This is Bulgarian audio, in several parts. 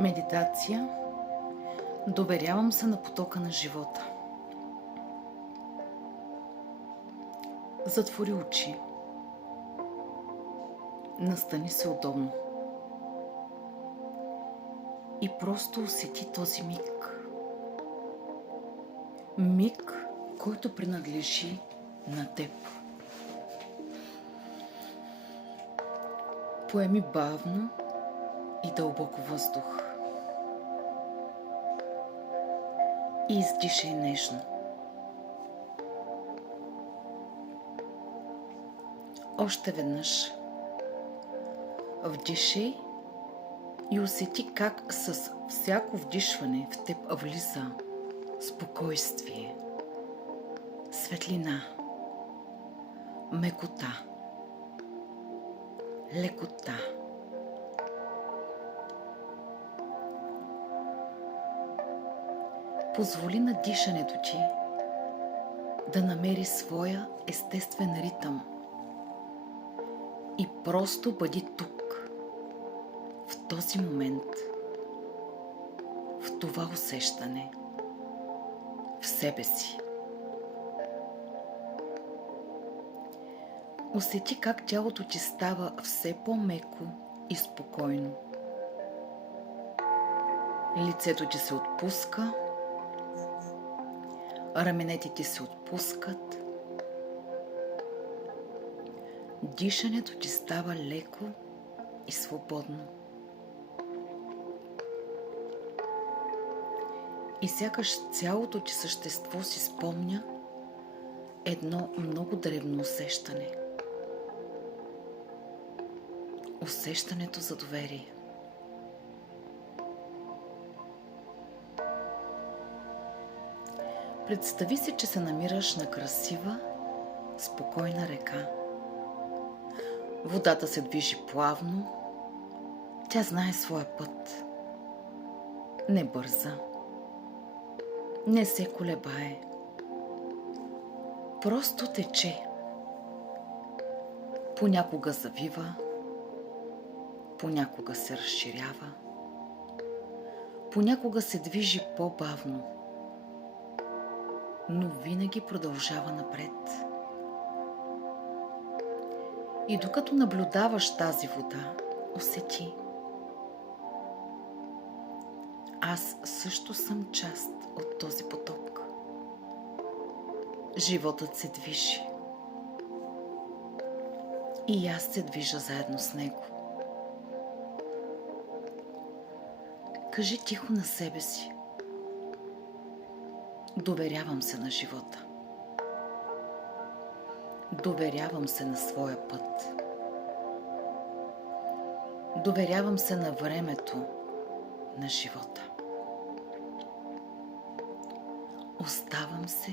Медитация. Доверявам се на потока на живота. Затвори очи. Настани се удобно. И просто усети този миг. Миг, който принадлежи на теб. Поеми бавно и дълбоко въздух. И издишай нежно. Още веднъж. Вдишай и усети как с всяко вдишване в теб влиза спокойствие, светлина, мекота, лекота. Позволи на дишането ти да намери своя естествен ритъм и просто бъди тук, в този момент, в това усещане, в себе си. Усети как тялото ти става все по-меко и спокойно. Лицето ти се отпуска, раменете ти се отпускат, дишането ти става леко и свободно. И сякаш цялото ти същество си спомня едно много древно усещане. Усещането за доверие. Представи си, че се намираш на красива, спокойна река. Водата се движи плавно, тя знае своя път. Не бърза, не се колебае, просто тече. Понякога завива, понякога се разширява, понякога се движи по-бавно, но винаги продължава напред. И докато наблюдаваш тази вода, усети: аз също съм част от този поток. Животът се движи. И аз се движа заедно с него. Кажи тихо на себе си: доверявам се на живота. Доверявам се на своя път. Доверявам се на времето на живота. Оставам се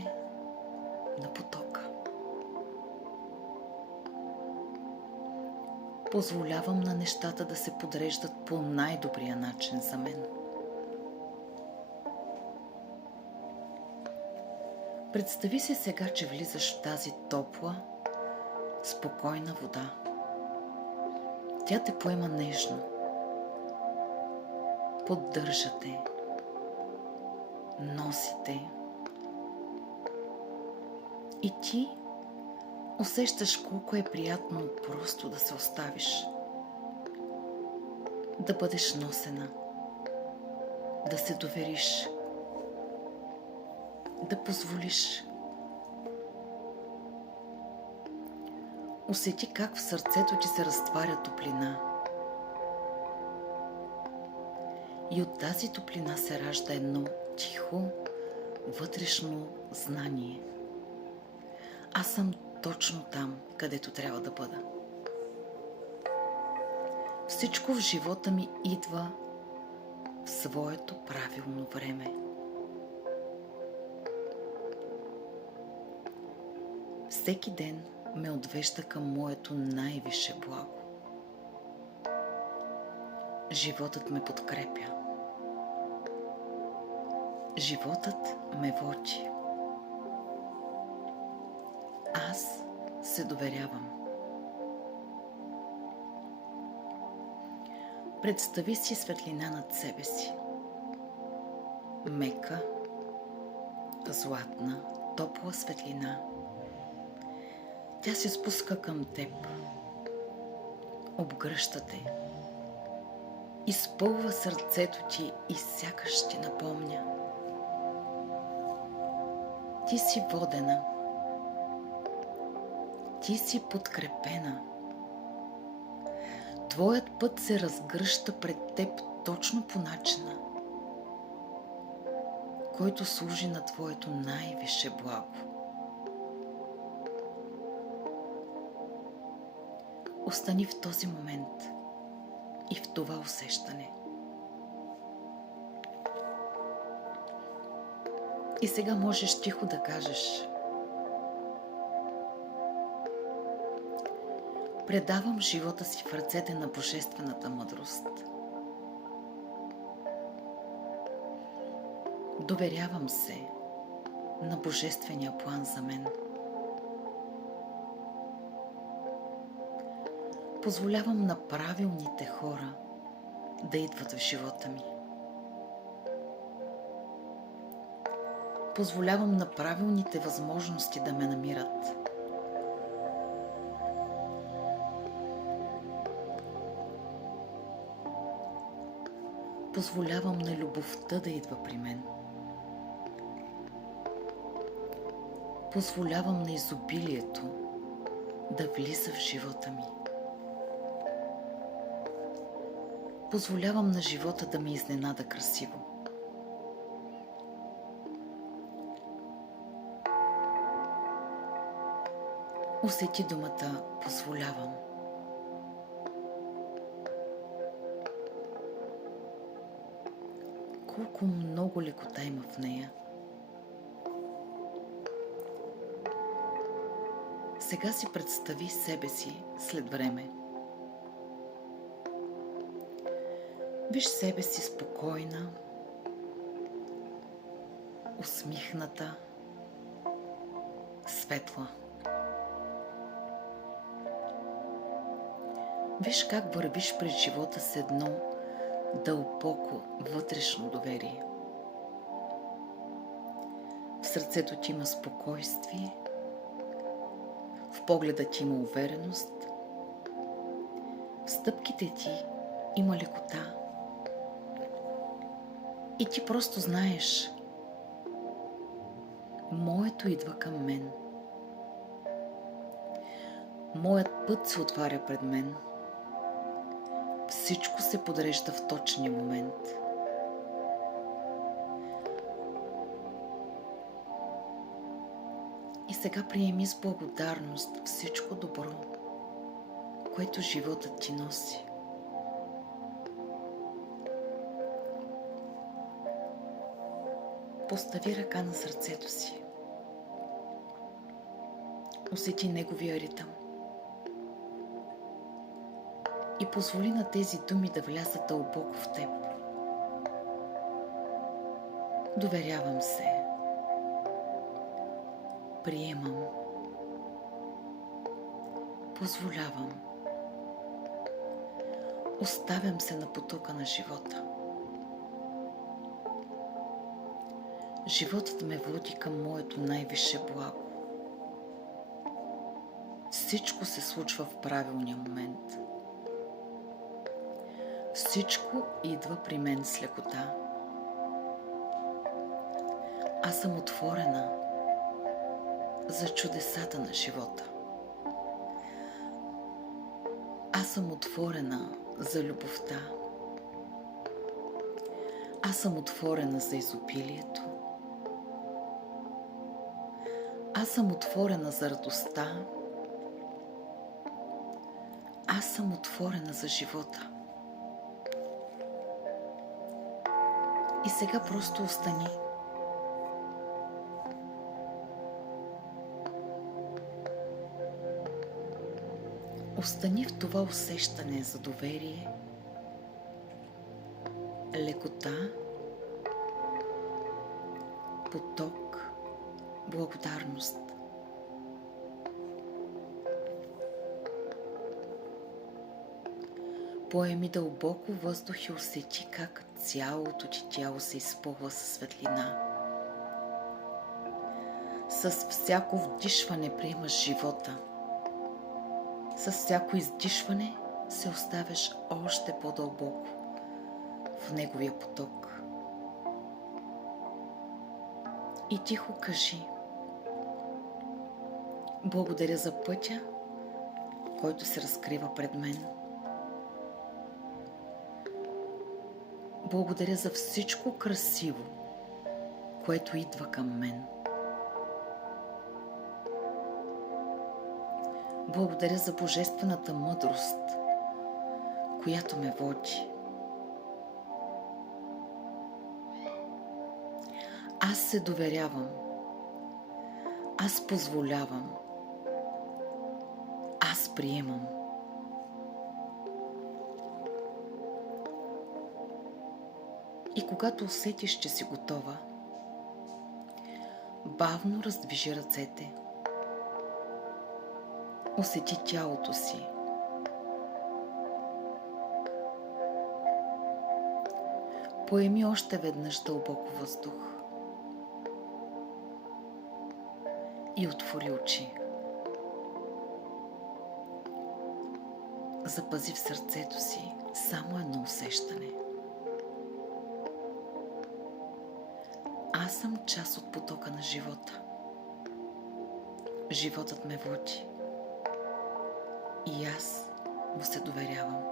на потока. Позволявам на нещата да се подреждат по най-добрия начин за мен. Представи си сега, че влизаш в тази топла, спокойна вода. Тя те поема нежно. Поддържа те. Носи те. И ти усещаш колко е приятно просто да се оставиш. Да бъдеш носена. Да се довериш. Да позволиш. Усети как в сърцето ти се разтваря топлина. И от тази топлина се ражда едно тихо, вътрешно знание. Аз съм точно там, където трябва да бъда. Всичко в живота ми идва в своето правилно време. Всеки ден ме отвежда към моето най-висше благо. Животът ме подкрепя. Животът ме води. Аз се доверявам. Представи си светлина над себе си. Мека, златна, топла светлина. Тя се спуска към теб, обгръща те, изпълва сърцето ти и сякаш ти напомня. Ти си водена, ти си подкрепена. Твоят път се разгръща пред теб точно по начина, който служи на твоето най-висше благо. Остани в този момент и в това усещане. И сега можеш тихо да кажеш: предавам живота си в ръцете на Божествената мъдрост. Доверявам се на Божествения план за мен. Позволявам на правилните хора да идват в живота ми. Позволявам на правилните възможности да ме намират. Позволявам на любовта да идва при мен. Позволявам на изобилието да влиза в живота ми. Позволявам на живота да ме изненада красиво. Усети думата позволявам. Колко много лекота има в нея. Сега си представи себе си след време. Виж себе си спокойна, усмихната, светла. Виж как вървиш през живота с едно дълбоко вътрешно доверие. В сърцето ти има спокойствие, в погледа ти има увереност, в стъпките ти има лекота. И ти просто знаеш: моето идва към мен. Моят път се отваря пред мен. Всичко се подрежда в точния момент. И сега приеми с благодарност всичко добро, което животът ти носи. Постави ръка на сърцето си. Усети неговия ритъм. И позволи на тези думи да влязат дълбоко в теб. Доверявам се. Приемам. Позволявам. Оставям се на потока на живота. Животът ме води към моето най-висше благо. Всичко се случва в правилния момент. Всичко идва при мен с лекота. Аз съм отворена за чудесата на живота. Аз съм отворена за любовта. Аз съм отворена за изобилието. Аз съм отворена за радостта. Аз съм отворена за живота. И сега просто остани. Остани в това усещане за доверие, лекота, поток, благодарност. Поеми дълбоко въздух и усети как цялото ти тяло се изпълва със светлина. С всяко вдишване приемаш живота. С всяко издишване се оставяш още по-дълбоко в неговия поток. И тихо кажи: благодаря за пътя, който се разкрива пред мен. Благодаря за всичко красиво, което идва към мен. Благодаря за божествената мъдрост, която ме води. Аз се доверявам. Аз позволявам. Аз приемам. И когато усетиш, че си готова, бавно раздвижи ръцете. Усети тялото си. Поеми още веднъж дълбоко въздух и отвори очи. Запази в сърцето си само едно усещане. Аз съм част от потока на живота. Животът ме води. И аз му се доверявам.